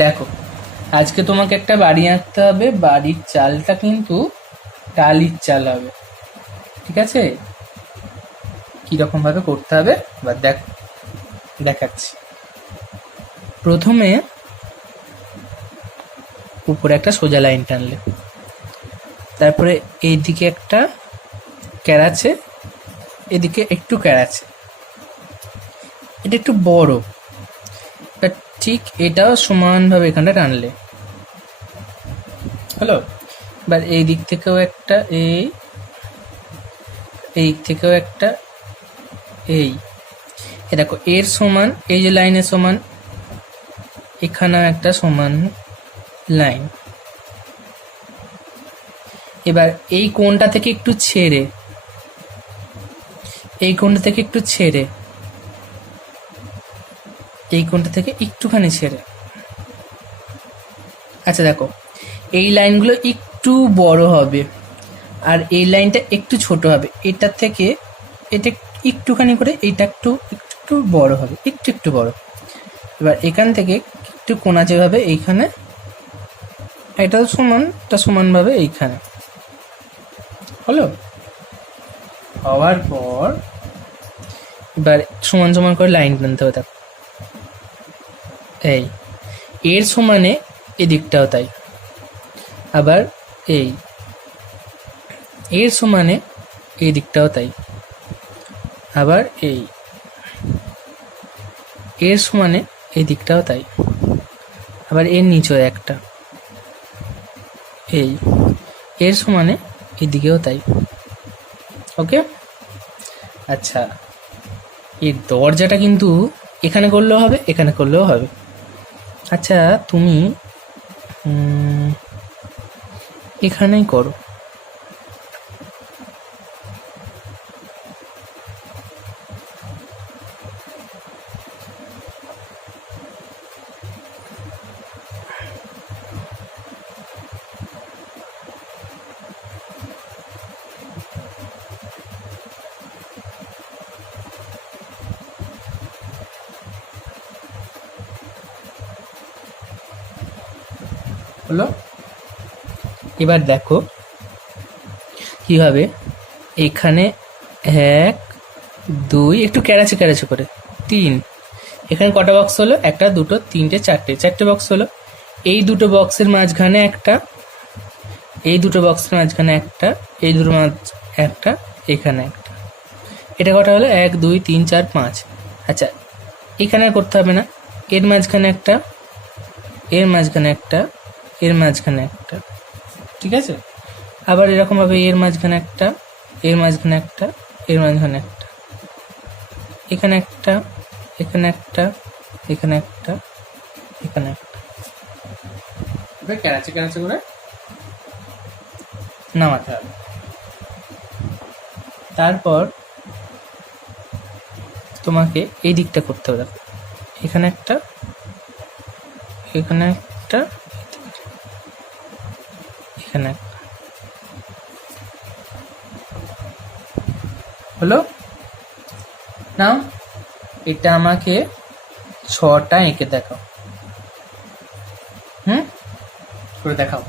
দেখো, আজকে তোমাকে একটা বাড়ি আঁকতে হবে। বাড়ির চালটা কিন্তু টালির চাল হবে, ঠিক আছে? কিরকম ভাবে করতে হবে এবার দেখাচ্ছি। প্রথমে উপরে একটা সোজা লাইন টানলে, তারপরে এইদিকে একটা ক্যারাচ্ছে, এদিকে একটু ক্যারাচ্ছে, এটা একটু বড়, ঠিক এটাও সমানভাবে এখানটা টানলে হলো। এবার এই দিক থেকেও একটা, এই দিক থেকেও একটা, এই দেখো এর সমান, এই যে লাইনের সমান এখানেও একটা সমান লাইন। এবার এই কোণটা থেকে একটু ছেড়ে, এই কোণটা থেকে একটু ছেড়ে, এই কোণটা থেকে একটুখানি ছেড়ে, আচ্ছা দেখো এই লাইনগুলো একটু বড় হবে আর এই লাইনটা একটু ছোট হবে। এটা থেকে এটা একটুখানি করে এইটা একটু একটু বড় হবে, একটু একটু বড়। এবার এখান থেকে একটু কোণা যেভাবে এইখানে, এটা সমান, এটা সমানভাবে এইখানে হলো। হওয়ার পর এবার সমান সমান করে লাইন টানতে হবে। দেখো এই এর সমানে এদিকটাও তাই, আবার এই এর সমানে এই দিকটাও তাই, আবার এই এর সমানে এই দিকটাও তাই, আবার এর নিচেও একটা, এই এর সমানে এদিকেও তাই। ওকে, আচ্ছা এই দরজাটা কিন্তু এখানে করলেও হবে, এখানে করলেও হবে। আচ্ছা তুমি এখানেই করো। হলো, এবার দেখো কিভাবে এখানে 1 2 একটু ক্যারাচে ক্যারাচে করে 3, এখানে কটা বক্স হলো? 1 2 3 4টে বক্স হলো। এই দুটো বক্সের মাঝখানে একটা, এই দুটো বক্সের মাঝখানে একটা, এই দুটো একটা, এখানে একটা। এটা কটা হলো? 1 2 3 4 5। আচ্ছা এখানে করতে হবে না, এর মাঝখানে একটা, এর মাঝখানে একটা, এর মাঝখানে একটা, ঠিক আছে? আবার এরকম ভাবে এর মাঝখানে একটা, এর মাঝখানে একটা, এর মাঝখানে একটা, এখানে একটা, এখানে একটা, এখানে একটা, এখানে একটা, ক্যারাচে ক্যারাচে করে নামাতে হবে। তারপর তোমাকে এই দিকটা করতে হবে। এখানে একটা, এখানে একটা, এখানে একটা, হলো। নাও এটা আমাকে 6টা এঁকে দেখাও। করে দেখাও।